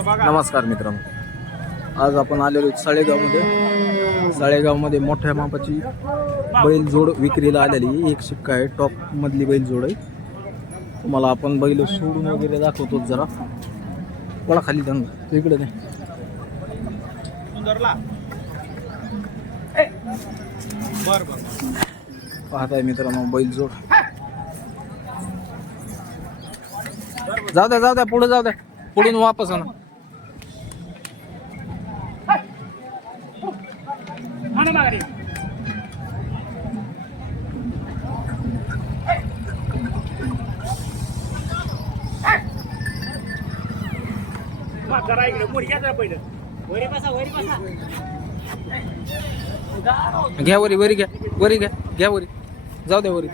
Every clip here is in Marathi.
नमस्कार मित्रांनो, आज आपण आलेलो साळेगावमध्ये मोठ्या मापाची बैल जोड विक्रीला आलेली. एक शिक्का आहे, टॉप मधली बैल जोड आहे. तुम्हाला आपण बैल सोडून वगैरे दाखवतो. जरा मला खाली त्यांना इकडे नाही पाहताय मित्रांनो बैल जोड. जाऊ द्या पुढे जाऊ द्या, पुढून वापस आणा. घ्या वरी घ्या वरी. जाऊ द्या वरी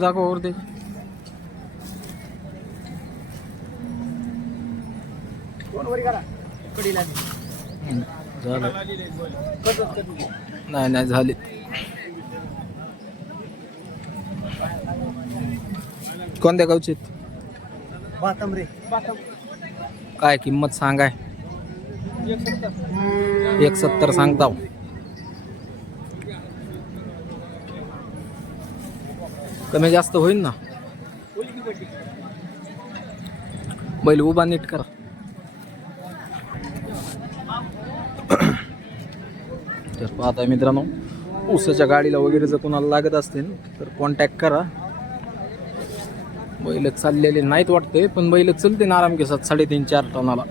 दाखव वर ते. नाही झाले. कोणत्या गावचे? काय किंमत सांगाय? 170 सांगता. कमी जास्त होईल ना? बैल उभा नीट करा. तर पाहता मित्रांनो, ऊसाच्या गाडीला वगैरे जर कोणाला लागत असतील तर कॉन्टॅक्ट करा. बैल चाललेले नाहीत वाटते, पण बैल चलते ना आराम केसात. 3.5-4 टनाला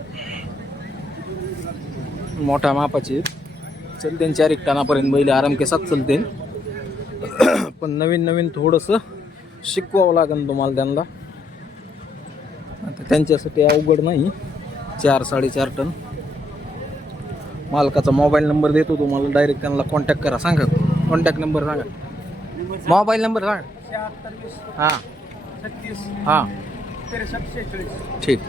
मोठ्या मापाचे चलते. 4 टनापर्यंत बैल आराम केसात चलते. पण नवीन थोडंसं शिकवावं लागेल तुम्हाला त्यांना. आता त्यांच्यासाठी अवघड नाही. 4-4.5 टन. मालकाचा मोबाईल नंबर देतो तुम्हाला, डायरेक्ट त्यांना कॉन्टॅक्ट करा. सांगा कॉन्टॅक्ट नंबर सांगा, मोबाईल नंबर सांगा. हां हां ठीक.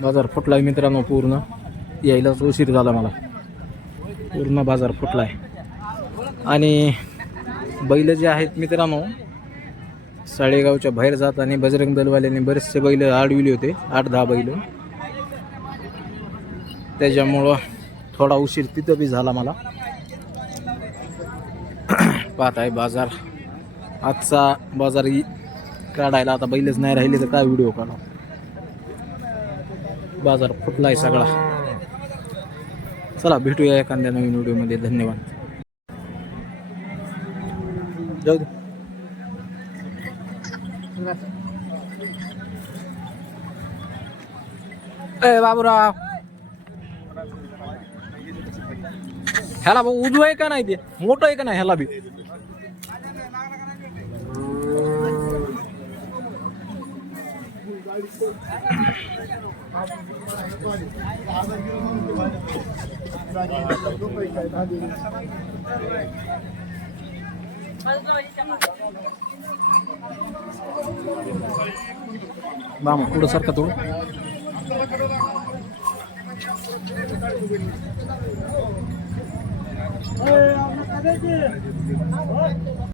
बाजार फुटलाय मित्रांनो. पूर्ण यायलाच उशीर झाला मला. पूर्ण बाजार फुटलाय. आणि बैल जे आहेत मित्रांनो, साळेगावच्या बाहेर जात आणि बजरंग दलवाल्याने बरेचसे बैल अडविले होते. 8-10 बैल. त्याच्यामुळं थोडा उशीर तिथं बी झाला मला. पाहताय बाजार. आजचा बाजार काढायला आता बैलच नाही राहिले तर काय व्हिडिओ काढा. बाजार फुटलाय सगळा. चला भेटूया एखाद्या नवीन व्हिडिओमध्ये. धन्यवाद. जाऊ दे. ए बाबूराव, ह्याला उजू आहे का नाही? ते मोठं आहे का नाही? ह्याला बी मामा पुढं सारखा थोडं.